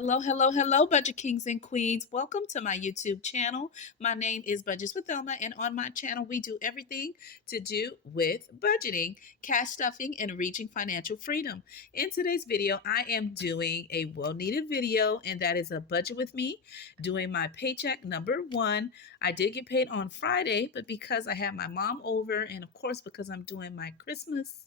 Hello, hello, hello, Budget Kings and Queens. Welcome to my YouTube channel. My name is Budgets with Thelma, and on my channel, we do everything to do with budgeting, cash stuffing, and reaching financial freedom. In today's video, I am doing a well-needed video, and that is a budget with me, doing my paycheck number 1. I did get paid on Friday, but because I had my mom over, and of course, because I'm doing my Christmas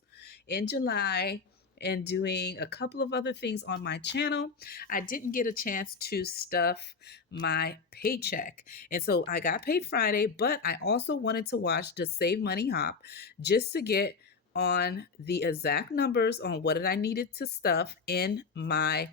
in July, and doing a couple of other things on my channel, I didn't get a chance to stuff my paycheck. And so I got paid Friday, but I also wanted to watch the Save Money Hop just to get on the exact numbers on what I needed to stuff in my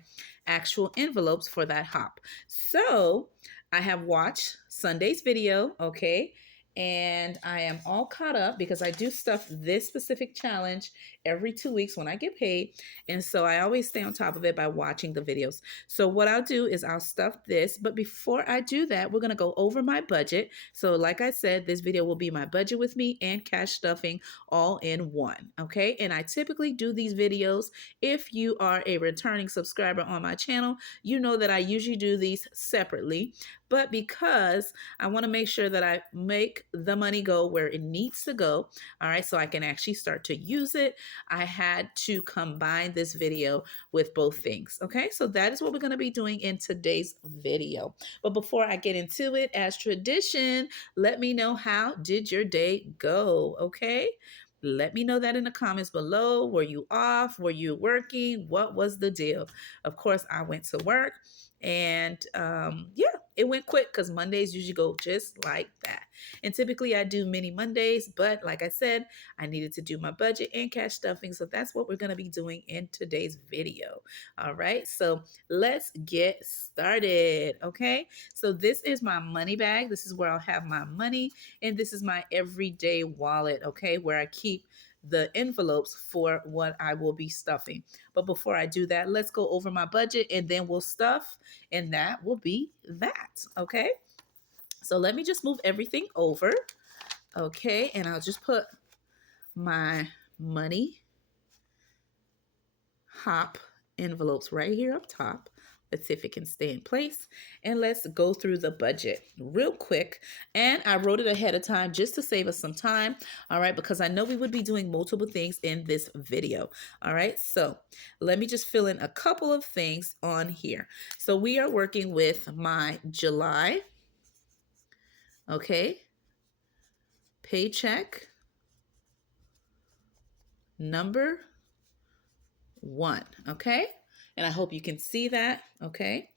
actual envelopes for that hop. So I have watched Sunday's video, okay? And I am all caught up because I do stuff this specific challenge every 2 weeks when I get paid. And so I always stay on top of it by watching the videos. So what I'll do is I'll stuff this. But before I do that, we're going to go over my budget. So like I said, this video will be my budget with me and cash stuffing all in one. Okay. And I typically do these videos. If you are a returning subscriber on my channel, you know that I usually do these separately. But because I want to make sure that I make the money go where it needs to go, all right, so I can actually start to use it, I had to combine this video with both things. Okay, so that is what we're going to be doing in today's video. But before I get into it, as tradition, let me know, how did your day go? Okay, let me know that in the comments below. Were you off? Were you working? What was the deal? Of course, I went to work, and yeah, it went quick because Mondays usually go just like that. And typically I do mini Mondays, but like I said, I needed to do my budget and cash stuffing. So that's what we're going to be doing in today's video. All right, so let's get started. Okay, so this is my money bag. This is where I'll have my money. And this is my everyday wallet, okay, where I keep the envelopes for what I will be stuffing. But before I do that, let's go over my budget and then we'll stuff, and that will be that. Okay, so let me just move everything over. Okay, and I'll just put my money hop envelopes right here up top. Let's see if it can stay in place. And let's go through the budget real quick. And I wrote it ahead of time just to save us some time. All right, because I know we would be doing multiple things in this video. All right, so let me just fill in a couple of things on here. So we are working with my July, okay, paycheck number 1, okay? And I hope you can see that, okay,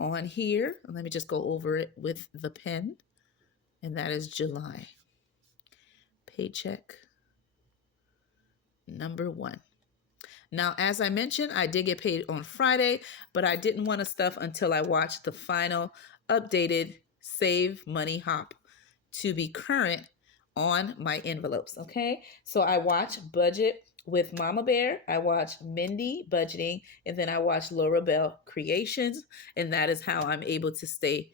on here. Let me just go over it with the pen. And that is July. Paycheck number 1. Now, as I mentioned, I did get paid on Friday, but I didn't want to stuff until I watched the final updated Save Money Hop to be current on my envelopes, okay? So I watched Budget with Mama Bear, I watched Mindy Budgeting, and then I watched Laura Bell Creations, and that is how I'm able to stay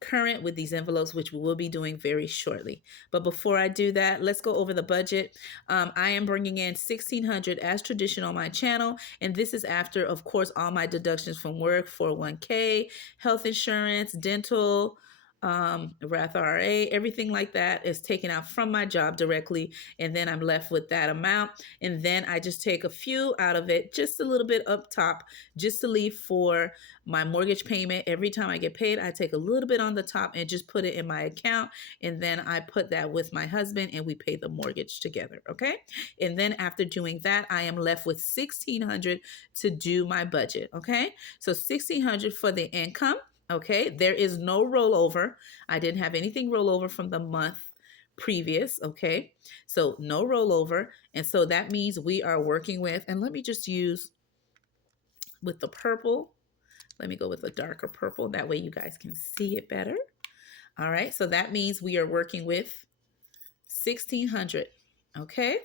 current with these envelopes, which we will be doing very shortly. But before I do that, let's go over the budget. I am bringing in $1,600 as tradition on my channel, and this is after, of course, all my deductions from work, 401k, health insurance, dental, Roth IRA, everything like that is taken out from my job directly, and then I'm left with that amount. And then I just take a few out of it, just a little bit up top, just to leave for my mortgage payment. Every time I get paid, I take a little bit on the top and just put it in my account, and then I put that with my husband and we pay the mortgage together. Okay, and then after doing that, I am left with $1,600 to do my budget. Okay, so $1,600 for the income. Okay, there is no rollover. I didn't have anything rollover from the month previous. Okay, so no rollover. And so that means we are working with, and let me just use with the purple. Let me go with a darker purple. That way you guys can see it better. All right, so that means we are working with 1,600. Okay.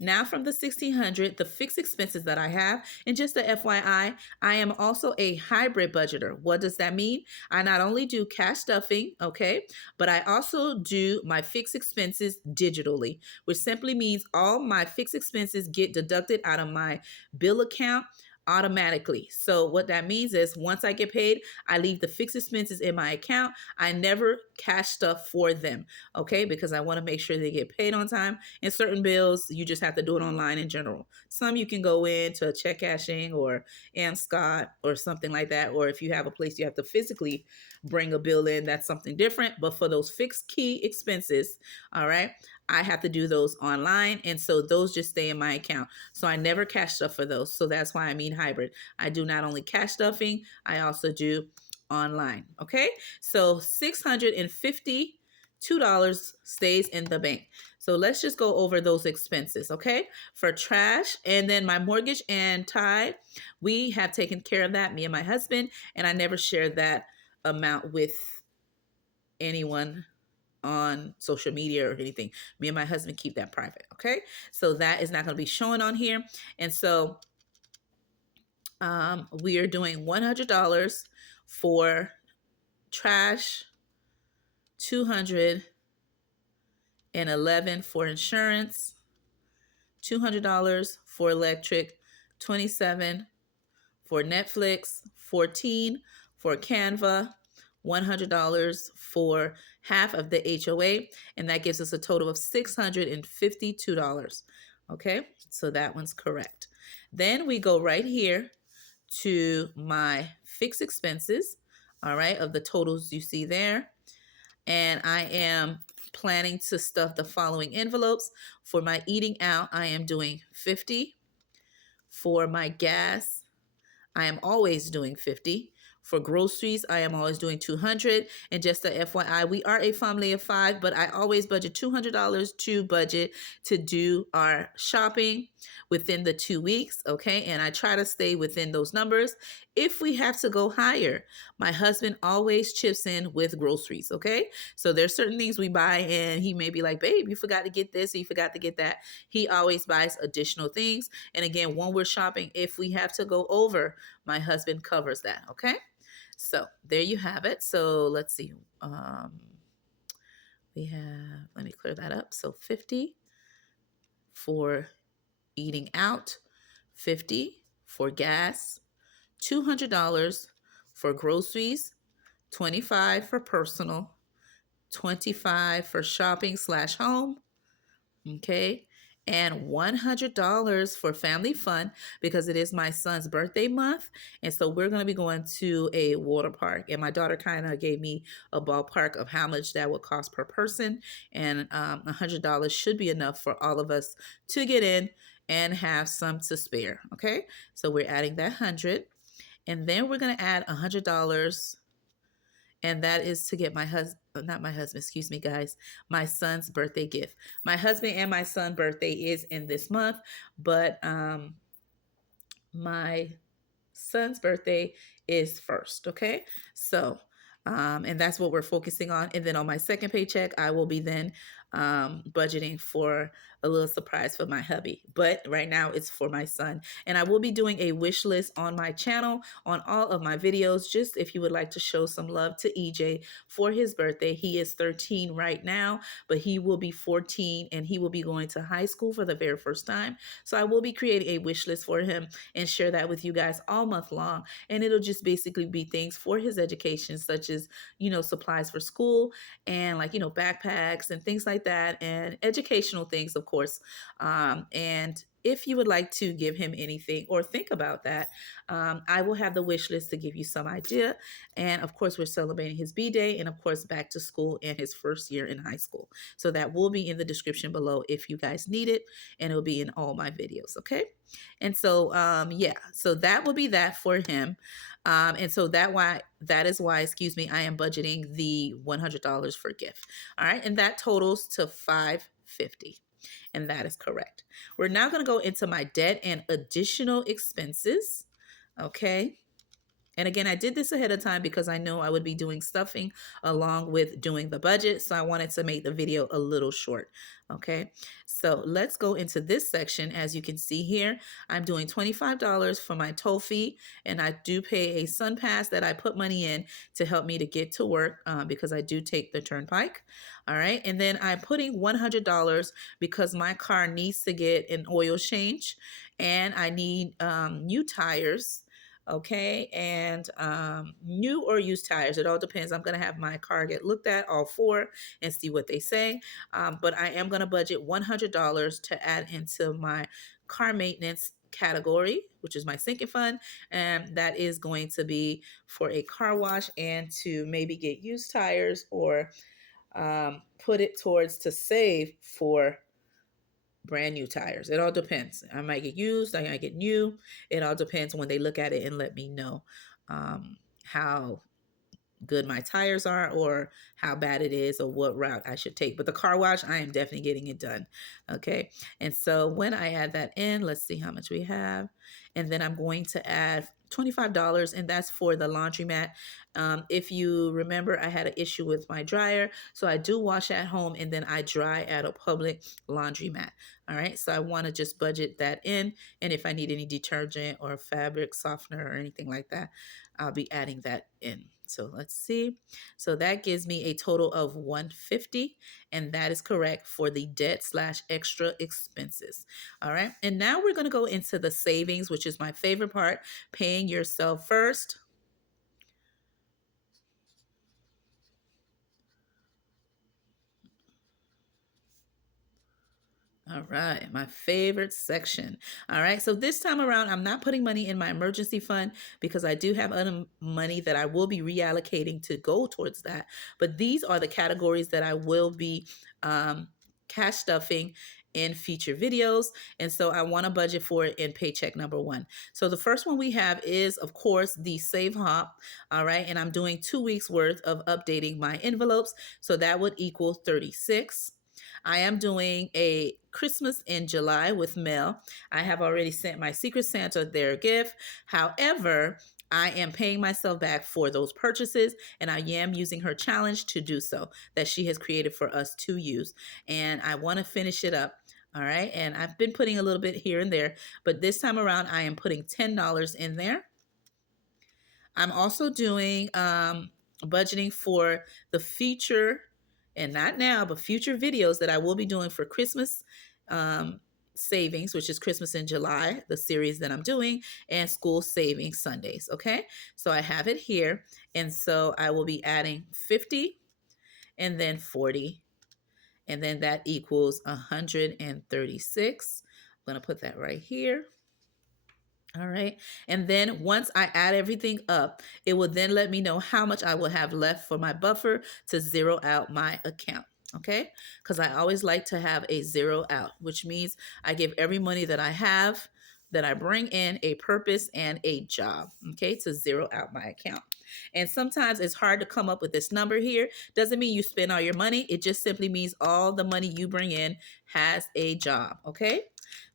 Now from the 1,600, the fixed expenses that I have, and just a FYI, I am also a hybrid budgeter. What does that mean? I not only do cash stuffing, okay, but I also do my fixed expenses digitally, which simply means all my fixed expenses get deducted out of my bill account automatically. So what that means is once I get paid, I leave the fixed expenses in my account. I never cash stuff for them, okay? Because I want to make sure they get paid on time. And certain bills, you just have to do it online in general. Some you can go into a check cashing or Scott or something like that. Or if you have a place you have to physically bring a bill in, that's something different. But for those fixed key expenses, all right, I have to do those online. And so those just stay in my account. So I never cash stuff for those. So that's why I mean hybrid. I do not only cash stuffing, I also do online. Okay. So $652 stays in the bank. So let's just go over those expenses. Okay. For trash and then my mortgage and tithe, we have taken care of that, me and my husband, and I never shared that amount with anyone on social media or anything. Me and my husband keep that private. Okay. So that is not going to be showing on here. And so we are doing $100 for trash, 211 for insurance, $200 for electric, 27 for Netflix, 14 for Canva, $100 for half of the HOA, and that gives us a total of $652. Okay, so that one's correct. Then we go right here to my fixed expenses, all right, of the totals you see there. And I am planning to stuff the following envelopes. For my eating out, I am doing 50. For my gas, I am always doing 50. For groceries, I am always doing 200. And just a FYI, we are a family of 5, but I always budget $200 to budget to do our shopping within the 2 weeks, okay? And I try to stay within those numbers. If we have to go higher, my husband always chips in with groceries, okay? So there's certain things we buy and he may be like, babe, you forgot to get this or you forgot to get that. He always buys additional things. And again, when we're shopping, if we have to go over, my husband covers that, okay? So there you have it. So let's see. We have, let me clear that up. So 50 for eating out, 50 for gas, $200 for groceries, 25 for personal, 25 for shopping slash home, okay, and $100 for family fun because it is my son's birthday month. And so we're going to be going to a water park. And my daughter kind of gave me a ballpark of how much that would cost per person. And $100 should be enough for all of us to get in and have some to spare. Okay. So we're adding that 100. And then we're going to add $100, and that is to get my husband, not my husband, excuse me, guys, my son's birthday gift. My husband and my son's birthday is in this month, but my son's birthday is first, okay? So, and that's what we're focusing on. And then on my second paycheck, I will be then budgeting for a little surprise for my hubby. But right now it's for my son. And I will be doing a wish list on my channel on all of my videos, just if you would like to show some love to EJ for his birthday. He is 13 right now, but he will be 14 and he will be going to high school for the very first time. So I will be creating a wish list for him and share that with you guys all month long. And it'll just basically be things for his education, such as, supplies for school and backpacks and things like that, and educational things, of course. And if you would like to give him anything or think about that, I will have the wish list to give you some idea. And of course, we're celebrating his B-Day and of course, back to school and his first year in high school. So that will be in the description below if you guys need it, and it'll be in all my videos, okay? And so, yeah, so that will be that for him. And so that is why, excuse me, I am budgeting the $100 for gift. All right. And that totals to $550. And that is correct. We're now going to go into my debt and additional expenses. Okay. And again, I did this ahead of time because I know I would be doing stuffing along with doing the budget. So I wanted to make the video a little short. Okay, so let's go into this section. As you can see here, I'm doing $25 for my toll fee, and I do pay a Sun Pass that I put money in to help me to get to work because I do take the turnpike. All right, and then I'm putting $100 because my car needs to get an oil change, and I need new tires. Okay, and new or used tires, it all depends. I'm going to have my car get looked at, all four, and see what they say. But I am going to budget $100 to add into my car maintenance category, which is my sinking fund, and that is going to be for a car wash and to maybe get used tires, or put it towards to save for brand new tires. It all depends. I might get used, I might get new. It all depends when they look at it and let me know how good my tires are, or how bad it is, or what route I should take. But the car wash, I am definitely getting it done. Okay. And so when I add that in, let's see how much we have. And then I'm going to add $25, and that's for the laundromat. If you remember, I had an issue with my dryer, so I do wash at home and then I dry at a public laundromat. All right, so I want to just budget that in, and if I need any detergent or fabric softener or anything like that, I'll be adding that in. So let's see. So that gives me a total of 150, and that is correct for the debt slash extra expenses. All right, and now we're going to go into the savings, which is my favorite part, paying yourself first. All right, my favorite section. All right, so this time around, I'm not putting money in my emergency fund because I do have other money that I will be reallocating to go towards that. But these are the categories that I will be cash stuffing in future videos. And so I want to budget for it in paycheck number one. So the first one we have is, of course, the Save Hop. All right, and I'm doing 2 weeks worth of updating my envelopes. So that would equal 36. I am doing a Christmas in July with Mel. I have already sent my Secret Santa their gift. However, I am paying myself back for those purchases, and I am using her challenge to do so that she has created for us to use. And I want to finish it up. All right. And I've been putting a little bit here and there, but this time around, I am putting $10 in there. I'm also doing budgeting for the future, and not now, but future videos that I will be doing for Christmas um, savings, which is Christmas in July, the series that I'm doing, and school savings Sundays. Okay, so I have it here, and so I will be adding 50 and then 40, and then that equals 136. I'm going to put that right here. All right. And then once I add everything up, it will then let me know how much I will have left for my buffer to zero out my account. Okay. Because I always like to have a zero out, which means I give every money that I have, that I bring in, a purpose and a job. Okay. To zero out my account. And sometimes it's hard to come up with this number here. Doesn't mean you spend all your money. It just simply means all the money you bring in has a job. Okay.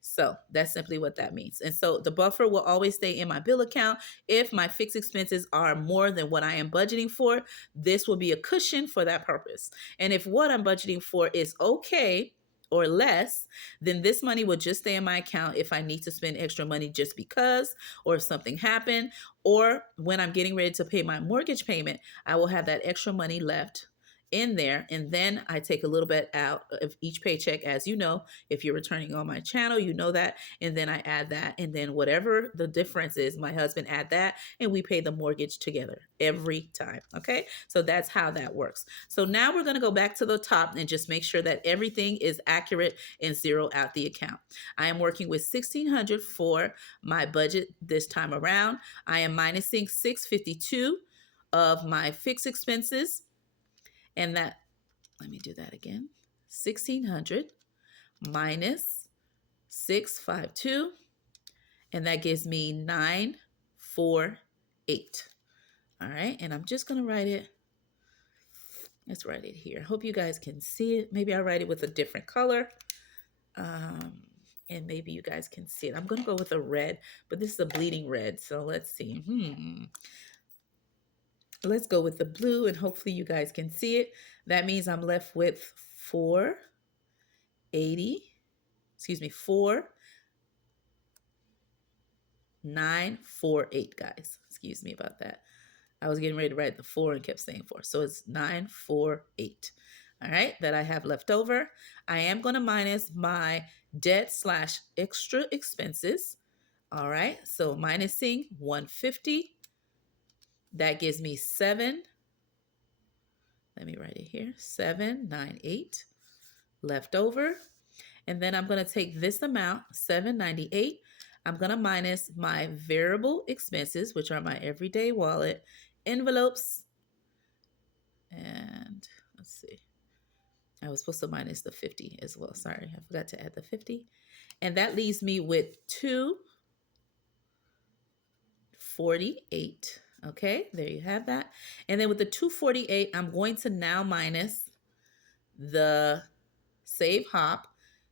So that's simply what that means. And so the buffer will always stay in my bill account. If my fixed expenses are more than what I am budgeting for, this will be a cushion for that purpose. And if what I'm budgeting for is okay or less, then this money will just stay in my account if I need to spend extra money just because, or if something happened, or when I'm getting ready to pay my mortgage payment, I will have that extra money left in there. And then I take a little bit out of each paycheck. As you know, if you're returning on my channel, you know that. And then I add that, and then whatever the difference is, my husband add that, and we pay the mortgage together every time. Okay, so that's how that works. So now we're going to go back to the top and just make sure that everything is accurate and zero out the account. I am working with 1,600 for my budget this time around. I am minusing 652 of my fixed expenses, and that, let me do that again. 1,600 minus 652, and that gives me 948. All right, and I'm just gonna write it. Let's write it here. Hope you guys can see it. Maybe I'll write it with a different color. And maybe you guys can see it. I'm gonna go with a red, but this is a bleeding red. So let's see. Let's go with the blue and hopefully you guys can see it. That means I'm left with 480, excuse me, 4948, guys. Excuse me about that. I was getting ready to write the 4 and kept saying 4. So it's 948. All right, that I have left over. I am going to minus my debt slash extra expenses. All right, so minusing 150. That gives me 7. Let me write it here. 798 left over. And then I'm going to take this amount, 798. I'm going to minus my variable expenses, which are my everyday wallet, envelopes, and let's see. I was supposed to minus the 50 as well. Sorry, I forgot to add the 50. And that leaves me with 248. Okay, there you have that. And then with the 248, I'm going to now minus the Save Hop,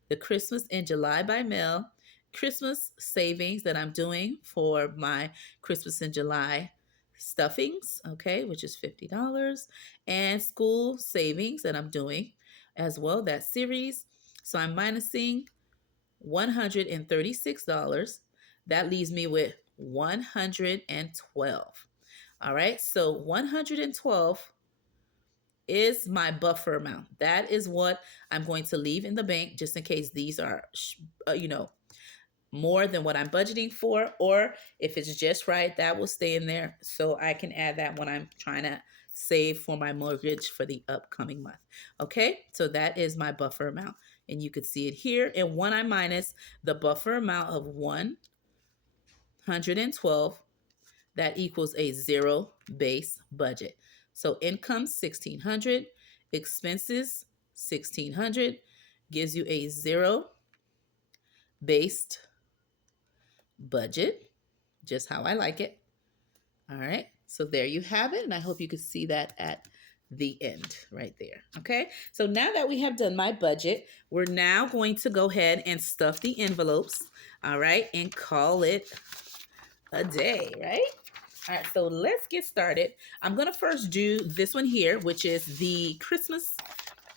the Christmas in July by mail, Christmas savings that I'm doing for my Christmas in July stuffings, okay, which is $50, and school savings that I'm doing as well, that series. So I'm minusing $136. That leaves me with 112. All right, so 112 is my buffer amount. That is what I'm going to leave in the bank just in case these are, more than what I'm budgeting for, or if it's just right, that will stay in there. So I can add that when I'm trying to save for my mortgage for the upcoming month. Okay, so that is my buffer amount. And you could see it here. And when I minus the buffer amount of 112, that equals a zero base budget. So income 1600, expenses 1600 gives you a zero based budget, just how I like it. All right, so there you have it, and I hope you could see that at the end right there. Okay, so now that we have done my budget, we're now going to go ahead and stuff the envelopes. All right, and call it a day, right? All right, so let's get started. I'm gonna first do this one here, which is the Christmas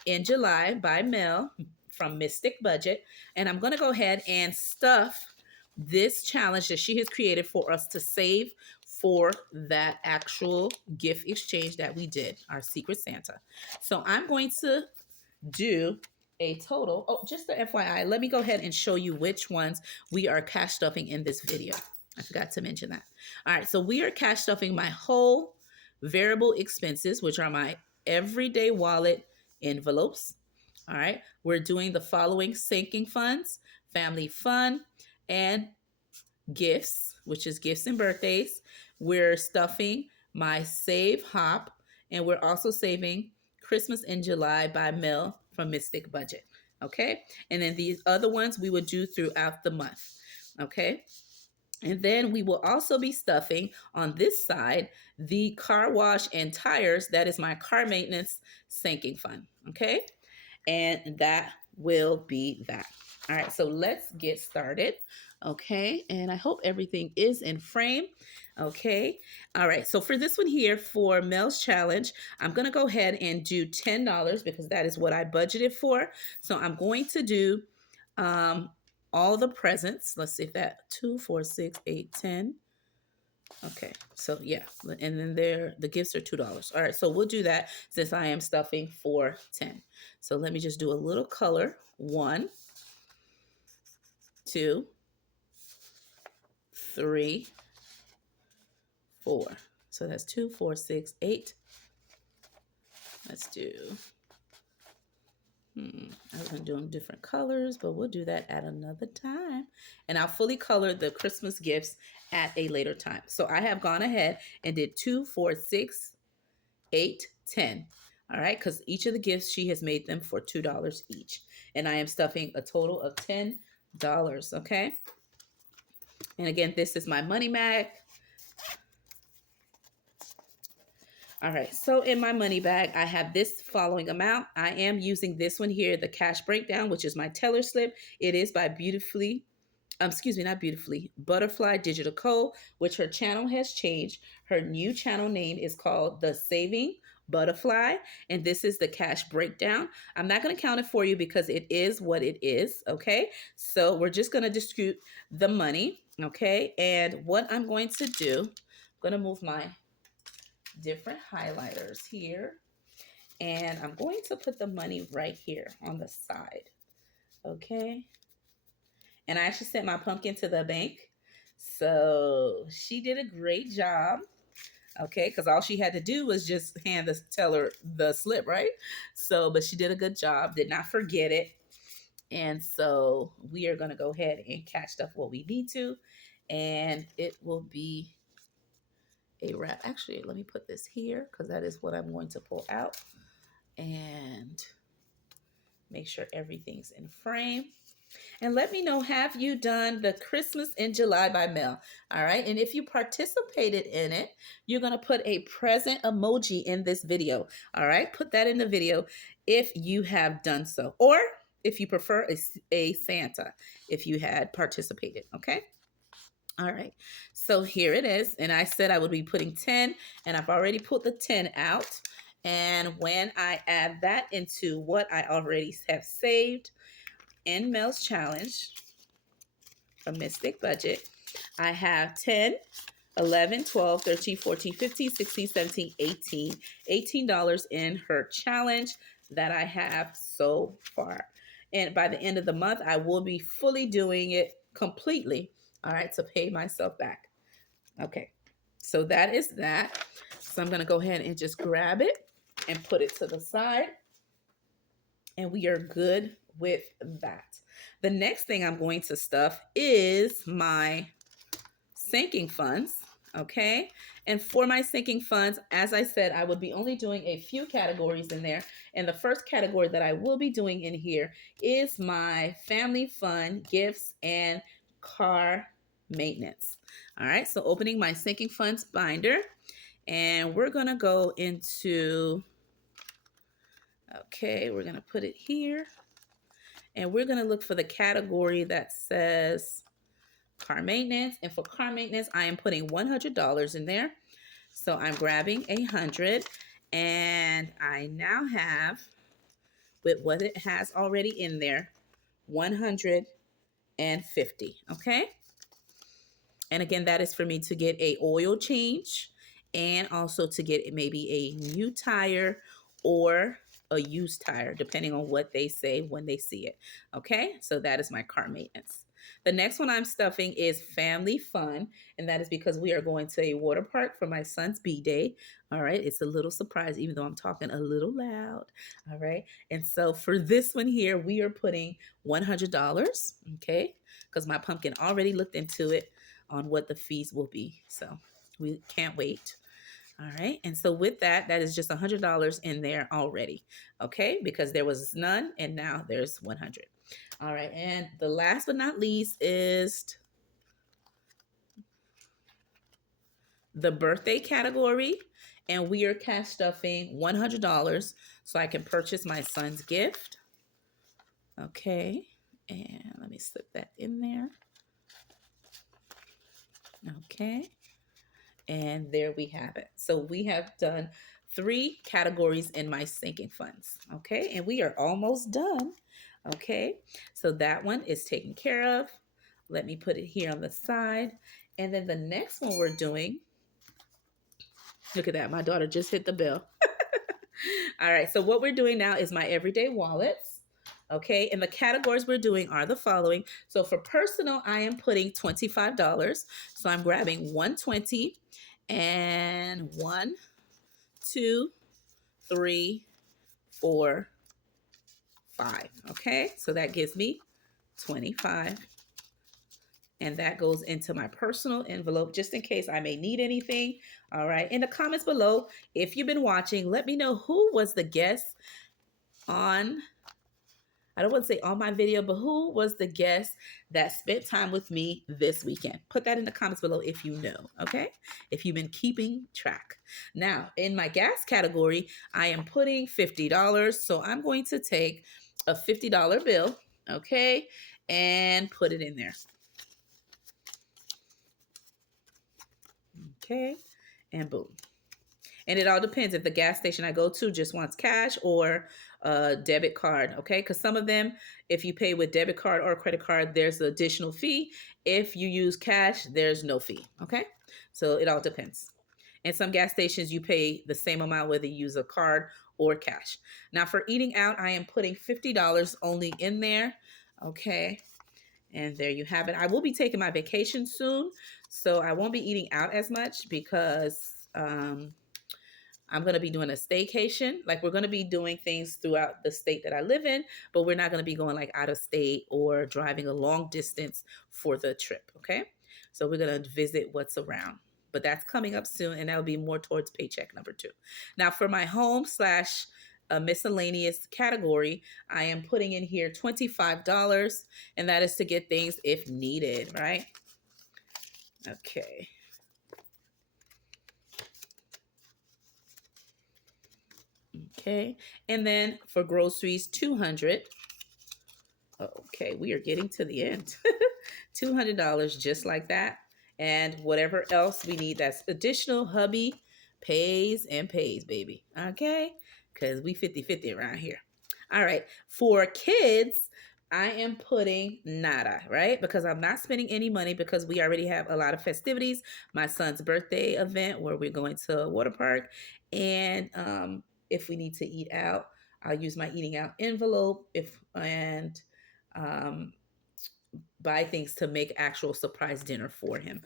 in July by Mel from Mystic Budget. And I'm gonna go ahead and stuff this challenge that she has created for us to save for that actual gift exchange that we did, our Secret Santa. So I'm going to do a total. Oh, just the FYI, let me go ahead and show you which ones we are cash stuffing in this video. I forgot to mention that. All right, so we are cash stuffing my whole variable expenses, which are my everyday wallet envelopes. All right, we're doing the following: sinking funds, family fun, and gifts, which is gifts and birthdays. We're stuffing my Save Hop, and we're also saving Christmas in July by Mel from Mystic Budget. Okay, and then these other ones we would do throughout the month. Okay. And then we will also be stuffing on this side the car wash and tires. That is my car maintenance sinking fund. Okay. And that will be that. All right. So let's get started. Okay. And I hope everything is in frame. Okay. All right. So for this one here, for Mel's challenge, I'm going to go ahead and do $10 because that is what I budgeted for. So I'm going to do all the presents. Let's see if that 2, 4, 6, 8, 10. Okay, so yeah, and then there the gifts are $2. All right, so we'll do that since I am stuffing for 10. So let me just do a little color. 1, 2, 3, 4. So that's 2, 4, 6, 8. Let's do. I was going to do them different colors, but we'll do that at another time. And I'll fully color the Christmas gifts at a later time. So I have gone ahead and did 2, 4, 6, 8, 10. All right, because each of the gifts, she has made them for $2 each. And I am stuffing a total of $10. Okay. And again, this is my money bag. All right, so in my money bag, I have this following amount. I am using this one here, the cash breakdown, which is my teller slip. It is by Beautifully excuse me, not beautifully, Butterfly Digital Co., which her channel has changed. Her new channel name is called The Saving Butterfly, and this is the cash breakdown. I'm not going to count it for you because it is what it is, okay? So we're just going to distribute the money, okay? And what I'm going to do, I'm going to move my different highlighters here, and I'm going to put the money right here on the side, okay? And I actually sent my pumpkin to the bank. So she did a great job. Okay, because all she had to do was just tell her the slip, right? So, but she did a good job, did not forget it. And so we are going to go ahead and catch up what we need to. And it will be a wrap. Actually, let me put this here because that is what I'm going to pull out. And make sure everything's in frame. And let me know, have you done the Christmas in July by mail? All right. And if you participated in it, you're going to put a present emoji in this video. All right. Put that in the video if you have done so. Or if you prefer a Santa, if you had participated. Okay. All right. So here it is. And I said I would be putting 10, and I've already put the 10 out. And when I add that into what I already have saved, in Mel's challenge, a Mystic budget, I have 10, 11, 12, 13, 14, 15, 16, 17, 18. $18 in her challenge that I have so far. And by the end of the month, I will be fully doing it completely, all right, to pay myself back. Okay, so that is that. So I'm going to go ahead and just grab it and put it to the side. And we are good with that. The next thing I'm going to stuff is my sinking funds, okay? And for my sinking funds, as I said, I would be only doing a few categories in there. And the first category that I will be doing in here is my family fund, gifts, and car maintenance. All right, so opening my sinking funds binder, and we're gonna go into, okay, we're gonna put it here. And we're going to look for the category that says car maintenance. And for car maintenance, I am putting $100 in there. So I'm grabbing 100, and I now have, with what it has already in there, 150. Okay. And again, that is for me to get a oil change and also to get maybe a new tire or a used tire, depending on what they say when they see it. Okay, so that is my car maintenance. The next one I'm stuffing is family fun, and that is because we are going to a water park for my son's B-Day. All right, it's a little surprise, even though I'm talking a little loud. All right, and so for this one here, we are putting $100, okay, because my pumpkin already looked into it on what the fees will be. So we can't wait. All right. And so with that, that is just $100 in there already. Okay. Because there was none and now there's 100. All right. And the last but not least is the birthday category. And we are cash stuffing $100 so I can purchase my son's gift. Okay. And let me slip that in there. Okay. And there we have it. So we have done 3 categories in my sinking funds. Okay. And we are almost done. Okay. So that one is taken care of. Let me put it here on the side. And then the next one we're doing, look at that. My daughter just hit the bell. All right. So what we're doing now is my everyday wallets. Okay. And the categories we're doing are the following. So for personal, I am putting $25. So I'm grabbing 120 and 1, 2, 3, 4, 5. Okay. So that gives me 25. And that goes into my personal envelope just in case I may need anything. All right. In the comments below, if you've been watching, let me know who was the guest on, I don't want to say on my video, but who was the guest that spent time with me this weekend? Put that in the comments below if you know, okay? If you've been keeping track. Now, in my gas category, I am putting $50. So I'm going to take a $50 bill, okay, and put it in there. Okay, and boom. And it all depends if the gas station I go to just wants cash or a debit card, okay? Because some of them, if you pay with debit card or credit card, there's an additional fee. If you use cash, there's no fee, okay? So it all depends. And some gas stations, you pay the same amount whether you use a card or cash. Now, for eating out, I am putting $50 only in there, okay? And there you have it. I will be taking my vacation soon, so I won't be eating out as much because I'm going to be doing a staycation. Like, we're going to be doing things throughout the state that I live in, but we're not going to be going like out of state or driving a long distance for the trip. Okay. So we're going to visit what's around, but that's coming up soon. And that'll be more towards paycheck number 2. Now for my home slash miscellaneous category, I am putting in here $25, and that is to get things if needed, right? Okay. Okay. And then for groceries, 200. Okay, we are getting to the end. $200 just like that. And whatever else we need that's additional, hubby pays and pays, baby. Okay? Because we 50-50 around here. All right. For kids, I am putting nada, right? Because I'm not spending any money because we already have a lot of festivities. My son's birthday event where we're going to a water park. And if we need to eat out, I'll use my eating out envelope um, buy things to make actual surprise dinner for him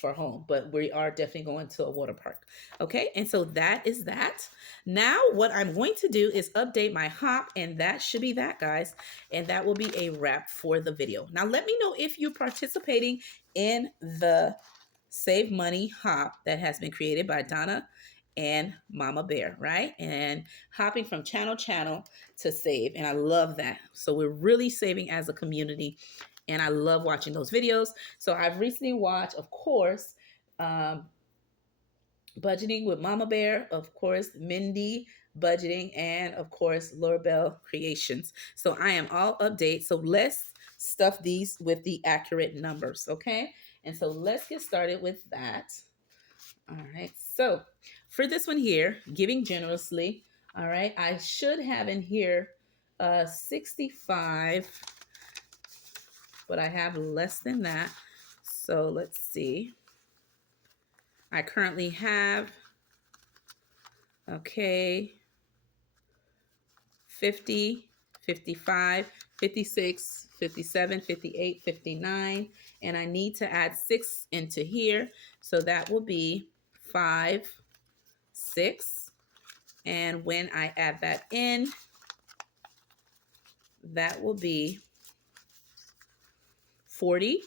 for home. But we are definitely going to a water park. Okay, and so that is that. Now what I'm going to do is update my hop, and that should be that, guys. And that will be a wrap for the video. Now let me know if you're participating in the Save Money hop that has been created by Donna and Mama Bear, right? And hopping from channel to save. And I love that. So we're really saving as a community. And I love watching those videos. So I've recently watched, of course, Budgeting with Mama Bear, of course, Mindy Budgeting, and of course, Lorabelle Creations. So I am all update. So let's stuff these with the accurate numbers, okay? And so let's get started with that. All right. So for this one here, giving generously, all right, I should have in here 65, but I have less than that. So let's see. I currently have, okay, 50, 55, 56, 57, 58, 59, and I need to add 6 into here. So that will be 5, 6. And when I add that in, that will be 40,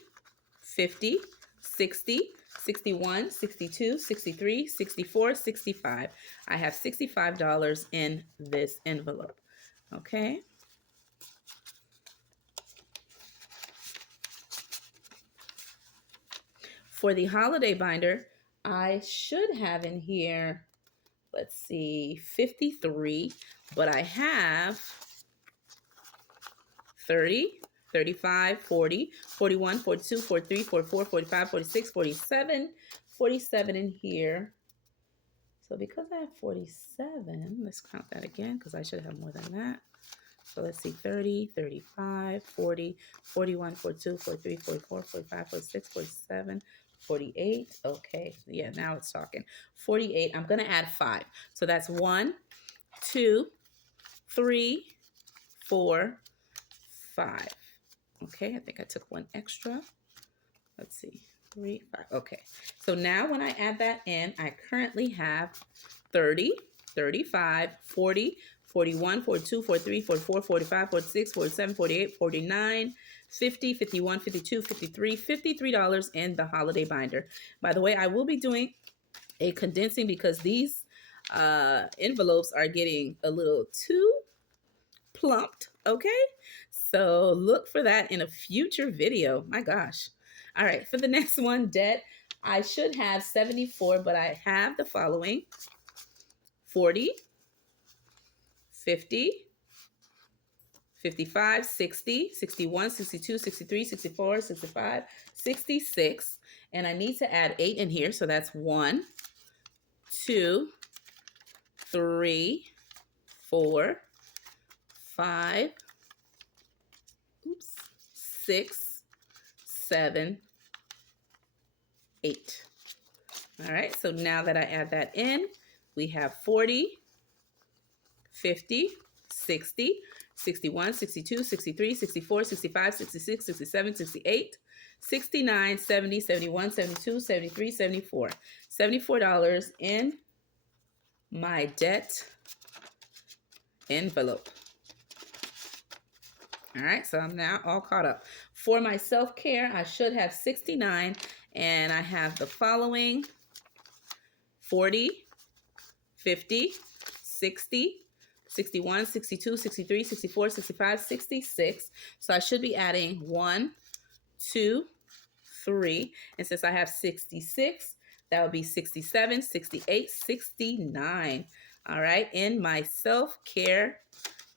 50, 60, 61, 62, 63, 64, 65. I have $65 in this envelope. Okay. For the holiday binder, I should have in here, let's see, 53, but I have 30, 35, 40, 41, 42, 43, 44, 45, 46, 47, 47 in here. So because I have 47, let's count that again because I should have more than that. So let's see, 30, 35, 40, 41, 42, 43, 44, 45, 46, 47, 48. Okay, yeah, now it's talking. 48, I'm going to add 5. So that's 1, 2, 3, 4, 5. Okay, I think I took one extra. Let's see, 3, 5. Okay, so now when I add that in, I currently have 30, 35, 40, 41, 42, 43, 44, 45, 46, 47, 48, 49, 50, 51, 52, 53, $53 in the holiday binder. By the way, I will be doing a condensing because these envelopes are getting a little too plumped, okay? So look for that in a future video. My gosh. All right, for the next one, debt. I should have 74, but I have the following: 40, 50, 55, 60, 61, 62, 63, 64, 65, 66. And I need to add 8 in here. So that's 1, 2, 3, 4, 5, 6, 7, 8. All right, so now that I add that in, we have 40, 50, 60, 61, 62, 63, 64, 65, 66, 67, 68, 69, 70, 71, 72, 73, 74. $74 in my debt envelope. All right, so I'm now all caught up. For my self-care, I should have 69, and I have the following: 40, 50, 60, 61, 62, 63, 64, 65, 66. So I should be adding 1, 2, 3. And since I have 66, that would be 67, 68, 69. All right, in my self-care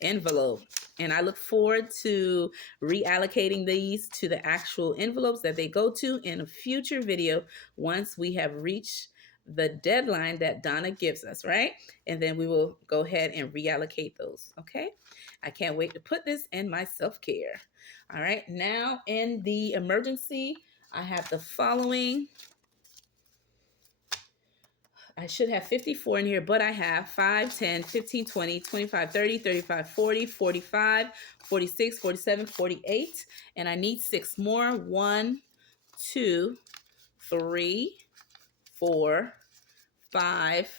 envelope. And I look forward to reallocating these to the actual envelopes that they go to in a future video once we have reached the deadline that Donna gives us, right? And then we will go ahead and reallocate those, okay? I can't wait to put this in my self-care. All right, now in the emergency, I have the following. I should have 54 in here, but I have 5, 10, 15, 20, 25, 30, 35, 40, 45, 46, 47, 48. And I need 6 more. 1, 2, 3, 4, 5,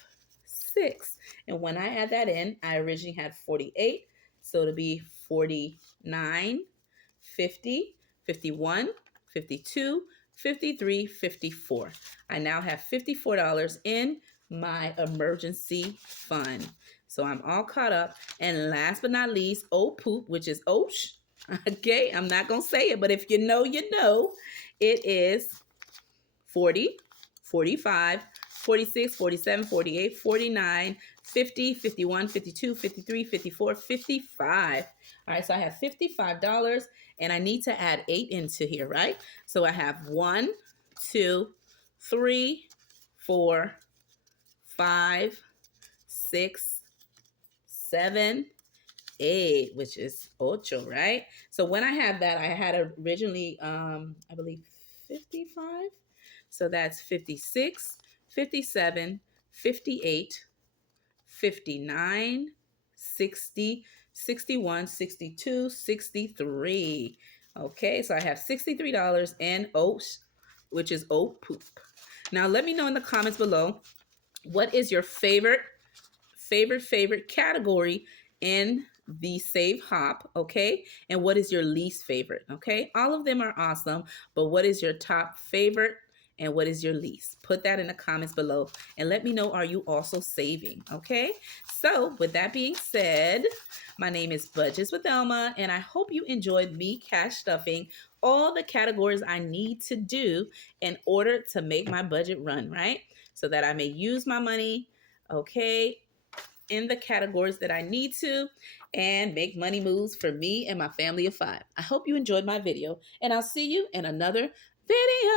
6. And when I add that in, I originally had 48. So it'll be 49, 50, 51, 52, 53, 54. I now have $54 in my emergency fund. So I'm all caught up. And last but not least, poop, which is OSH. Okay, I'm not going to say it, but if you know, you know. It is 40, 45, 46, 47, 48, 49, 50, 51, 52, 53, 54, 55. All right, so I have $55 and I need to add 8 into here, right? So I have 1, 2, 3, 4, 5, 6, 7, 8, which is ocho, right? So when I have that, I had originally, I believe 55. So that's 56, 57, 58, 59, 60, 61, 62, 63. Okay, so I have $63 in oats, which is oat poop. Now let me know in the comments below, what is your favorite category in the Save Hop, okay? And what is your least favorite, okay? All of them are awesome, but what is your top favorite and what is your least? Put that in the comments below and let me know, are you also saving, okay? So with that being said, my name is Budgets with Elma, and I hope you enjoyed me cash stuffing all the categories I need to do in order to make my budget run, right? So that I may use my money, okay, in the categories that I need to and make money moves for me and my family of 5. I hope you enjoyed my video, and I'll see you in another video.